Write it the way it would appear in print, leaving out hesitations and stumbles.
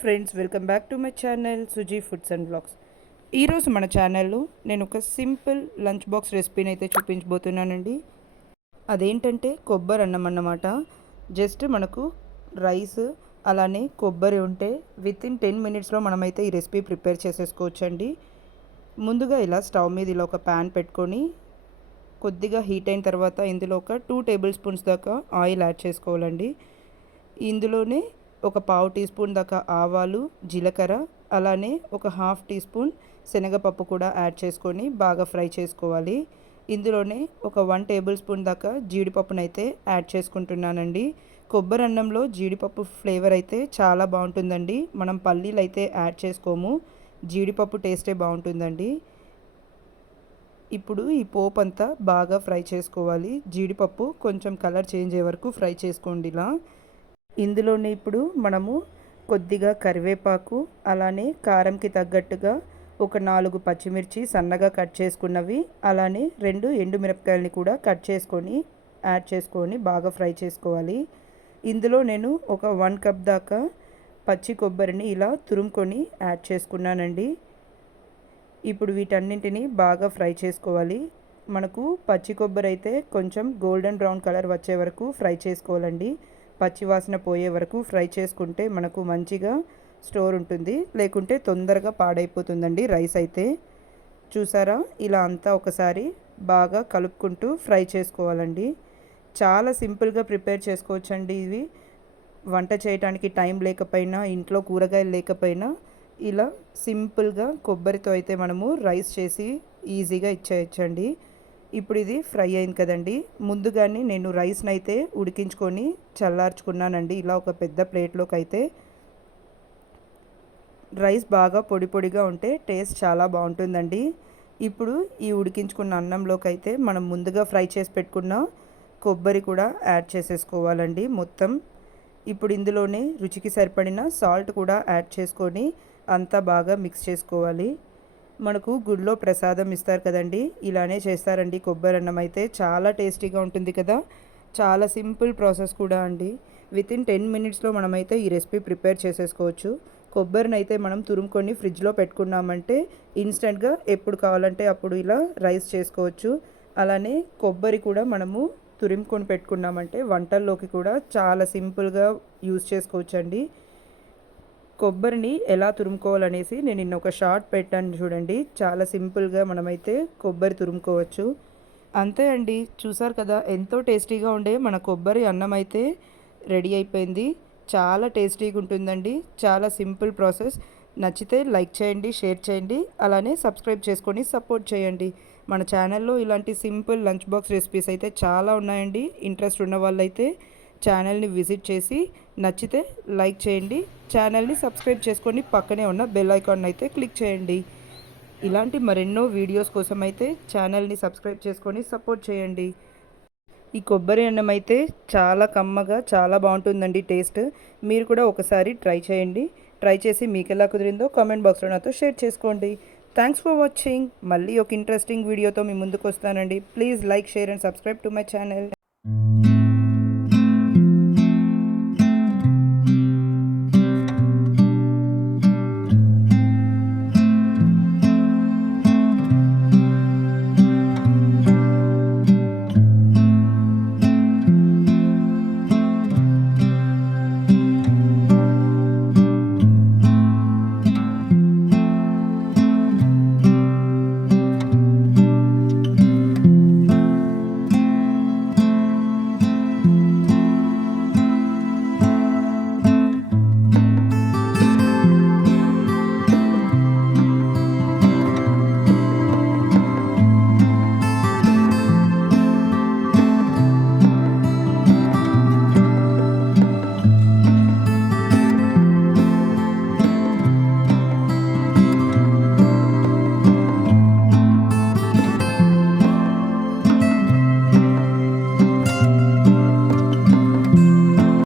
Friends, welcome back to my channel Suji foods and blogs. ఈరోజు మన ఛానల్లో నేను ఒక సింపుల్ లంచ్ బాక్స్ రెసిపీని అయితే చూపించబోతున్నానండి. అదేంటంటే కొబ్బరి అన్నం అన్నమాట. జస్ట్ మనకు రైస్ అలానే కొబ్బరి ఉంటే వితిన్ 10 మినిట్స్లో మనమైతే ఈ రెసిపీ ప్రిపేర్ చేసేసుకోవచ్చండి. ముందుగా ఇలా స్టవ్ మీద ఇలా ఒక ప్యాన్ పెట్టుకొని కొద్దిగా హీట్ అయిన తర్వాత ఇందులో ఒక 2 టేబుల్ స్పూన్స్ దాకా ఆయిల్ యాడ్ చేసుకోవాలండి. ఇందులోనే ఒక పావు టీ స్పూన్ దాకా ఆవాలు, జీలకర్ర, అలానే ఒక హాఫ్ టీ స్పూన్ శనగపప్పు కూడా యాడ్ చేసుకొని బాగా ఫ్రై చేసుకోవాలి. ఇందులోనే ఒక 1 టేబుల్ స్పూన్ దాకా జీడిపప్పునైతే యాడ్ చేసుకుంటున్నానండి. కొబ్బరి అన్నంలో జీడిపప్పు ఫ్లేవర్ అయితే చాలా బాగుంటుందండి. మనం పల్లీలు అయితే యాడ్ చేసుకోము, జీడిపప్పు టేస్టే బాగుంటుందండి. ఇప్పుడు ఈ పోపు అంతా బాగా ఫ్రై చేసుకోవాలి. జీడిపప్పు కొంచెం కలర్ చేంజ్ అయ్యే వరకు ఫ్రై చేసుకోండి ఇలా. ఇందులోనే ఇప్పుడు మనము కొద్దిగా కరివేపాకు, అలానే కారంకి తగ్గట్టుగా ఒక 4 పచ్చిమిర్చి సన్నగా కట్ చేసుకున్నవి, అలానే 2 ఎండుమిరపకాయలని కూడా కట్ చేసుకొని యాడ్ చేసుకొని బాగా ఫ్రై చేసుకోవాలి. ఇందులో నేను ఒక 1 కప్ దాకా పచ్చి కొబ్బరిని ఇలా తురుముకొని యాడ్ చేసుకున్నానండి. ఇప్పుడు వీటన్నింటిని బాగా ఫ్రై చేసుకోవాలి. మనకు పచ్చి కొబ్బరి అయితే కొంచెం గోల్డెన్ బ్రౌన్ కలర్ వచ్చే వరకు ఫ్రై చేసుకోవాలండి. పచ్చివాసన పోయే వరకు ఫ్రై చేసుకుంటే మనకు మంచిగా స్టోర్ ఉంటుంది, లేకుంటే తొందరగా పాడైపోతుందండి రైస్ అయితే. చూసారా, ఇలా అంతా ఒకసారి బాగా కలుపుకుంటూ ఫ్రై చేసుకోవాలండి. చాలా సింపుల్గా ప్రిపేర్ చేసుకోవచ్చండి ఇవి. వంట చేయడానికి టైం లేకపోయినా, ఇంట్లో కూరగాయలు లేకపోయినా ఇలా సింపుల్గా కొబ్బరితో అయితే మనము రైస్ చేసి ఈజీగా ఇచ్చేయచ్చండి. ఇప్పుడు ఇది ఫ్రై అయింది కదండి. ముందుగానే నేను రైస్ని అయితే ఉడికించుకొని చల్లార్చుకున్నానండి. ఇలా ఒక పెద్ద ప్లేట్లోకి అయితే రైస్ బాగా పొడి పొడిగా ఉంటే టేస్ట్ చాలా బాగుంటుందండి. ఇప్పుడు ఈ ఉడికించుకున్న అన్నంలోకి అయితే మనం ముందుగా ఫ్రై చేసి పెట్టుకున్న కొబ్బరి కూడా యాడ్ చేసేసుకోవాలండి మొత్తం. ఇప్పుడు ఇందులోనే రుచికి సరిపడిన సాల్ట్ కూడా యాడ్ చేసుకొని అంతా బాగా మిక్స్ చేసుకోవాలి. మనకు గుడిలో ప్రసాదం ఇస్తారు కదండి, ఇలానే చేస్తారండి కొబ్బరి అన్నం అయితే. చాలా టేస్టీగా ఉంటుంది కదా. చాలా సింపుల్ ప్రాసెస్ కూడా అండి. వితిన్ 10 మినిట్స్లో మనమైతే ఈ రెసిపీ ప్రిపేర్ చేసేసుకోవచ్చు. కొబ్బరిని అయితే మనం తురుముకొని ఫ్రిడ్జ్లో పెట్టుకున్నామంటే ఇన్స్టెంట్గా ఎప్పుడు కావాలంటే అప్పుడు ఇలా రైస్ చేసుకోవచ్చు. అలానే కొబ్బరి కూడా మనము తురుముకొని పెట్టుకున్నామంటే వంటల్లోకి కూడా చాలా సింపుల్గా యూజ్ చేసుకోవచ్చండి. కొబ్బరిని ఎలా తురుముకోవాలనేసి నేను నిన్న ఒక షార్ట్ పెట్టాను చూడండి. చాలా సింపుల్గా మనమైతే కొబ్బరి తురుముకోవచ్చు. అంతే అండి, చూసారు కదా ఎంతో టేస్టీగా ఉండే మన కొబ్బరి అన్నం అయితే రెడీ అయిపోయింది. చాలా టేస్టీగా ఉంటుందండి. చాలా సింపుల్ ప్రాసెస్. నచ్చితే లైక్ చేయండి, షేర్ చేయండి, అలానే సబ్స్క్రైబ్ చేసుకొని సపోర్ట్ చేయండి. మన ఛానల్లో ఇలాంటి సింపుల్ లంచ్ బాక్స్ రెసిపీస్ అయితే చాలా ఉన్నాయండి. ఇంట్రెస్ట్ ఉన్న వాళ్ళైతే ఛానల్ని విజిట్ చేసి నచ్చితే లైక్ చేయండి, ఛానల్ని సబ్స్క్రైబ్ చేసుకొని పక్కనే ఉన్న బెల్ ఐకాన్ అయితే క్లిక్ చేయండి. ఇలాంటి మరెన్నో వీడియోస్ కోసం అయితే ఛానల్ని సబ్స్క్రైబ్ చేసుకొని సపోర్ట్ చేయండి. ఈ కొబ్బరి అన్నం అయితే చాలా కమ్మగా చాలా బాగుంటుందండి టేస్ట్. మీరు కూడా ఒకసారి ట్రై చేయండి. ట్రై చేసి మీకు ఎలా కుదిరిందో కామెంట్ బాక్స్లో నాతో షేర్ చేసుకోండి. Thanks for watching. మళ్ళీ ఒక ఇంట్రెస్టింగ్ వీడియోతో మీ ముందుకు వస్తానండి. Please like, share and subscribe to my channel.